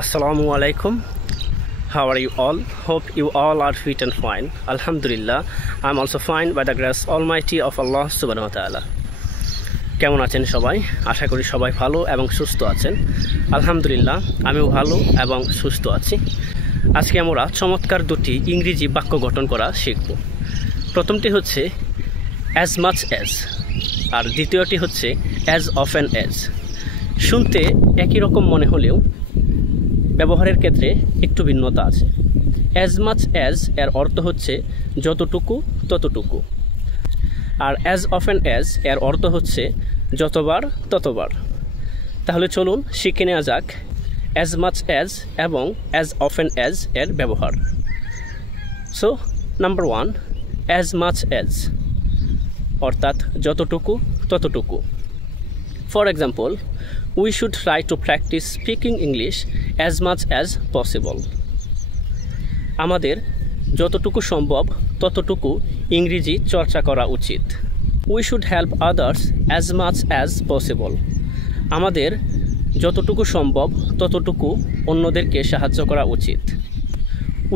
Assalamu alaikum. How are you all? Hope you all are fit and fine. Alhamdulillah, I'm also fine by the grace Almighty of Allah subhanahu wa ta'ala. কেমন আছেন সবাই? আশা করি সবাই ভালো এবং সুস্থ আছেন। আলহামদুলিল্লাহ, আমিও ভালো এবং সুস্থ আছি। আজকে আমরা চমৎকার দুটি ইংরেজি বাক্য গঠন করা শিখব। প্রথমটি হচ্ছে as much as আর দ্বিতীয়টি হচ্ছে as often as। শুনতে একই রকম মনে হলেও ব্যবহারের ক্ষেত্রে একটু ভিন্নতা আছে। as much as এর অর্থ হচ্ছে যতটুকু ততটুকু, আর as often as এর অর্থ হচ্ছে যতবার ততবার। তাহলে চলুন শিখে নেওয়া যাক as much as এবং as often as এর ব্যবহার। So number 1, as much as অর্থাৎ যতটুকু ততটুকু। For example, we should try to practice speaking English as much as possible. আমাদের যতটুকু সম্ভব ততটুকু ইংরেজি চর্চা করা উচিত। We should help others as much as possible. আমাদের যতটুকু সম্ভব ততটুকু অন্যদেরকে সাহায্য করা উচিত।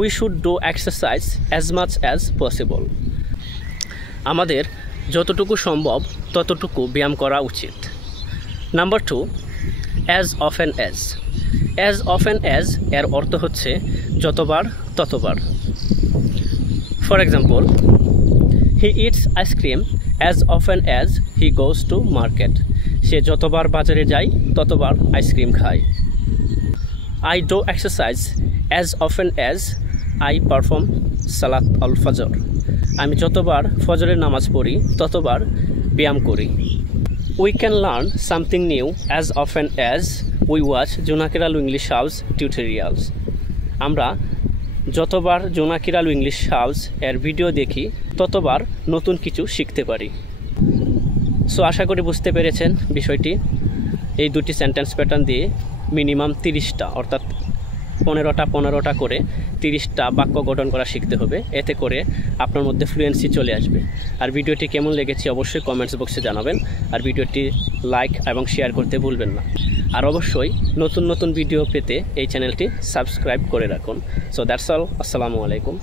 We should do exercise as much as possible. আমাদের যতটুকু সম্ভব ততটুকু ব্যায়াম করা উচিত। Number 2, as often as। as often as এর অর্থ হচ্ছে যতবার ততবার। For example, he eats ice cream as often as he goes to market. সে যতবার বাজারে যায় ততবার আইসক্রিম খায়। I do exercise as often as I perform salat al-fajr. আমি যতবার ফজরের নামাজ পড়ি ততবার ব্যায়াম করি। We can learn something new as often as we watch Junakiralu English House tutorials. আমরা যতবার জোনাকিরালু ইংলিশ হাউস এর ভিডিও দেখি ততবার নতুন কিছু শিখতে পারি। সো আশা করি বুঝতে পেরেছেন বিষয়টি। এই দুটি সেন্টেন্স প্যাটার্ন দিয়ে মিনিমাম 30টা অর্থাৎ 15টা করে 30টা বাক্য গঠন করা শিখতে হবে। এতে করে আপনার মধ্যে ফ্লুয়েন্সি চলে আসবে। আর ভিডিওটি কেমন লেগেছে অবশ্যই কমেন্টস বক্সে জানাবেন। আর ভিডিওটি লাইক এবং শেয়ার করতে ভুলবেন না। আর অবশ্যই নতুন ভিডিও পেতে এই চ্যানেলটি সাবস্ক্রাইব করে রাখুন। So that's all. আসসালামু আলাইকুম।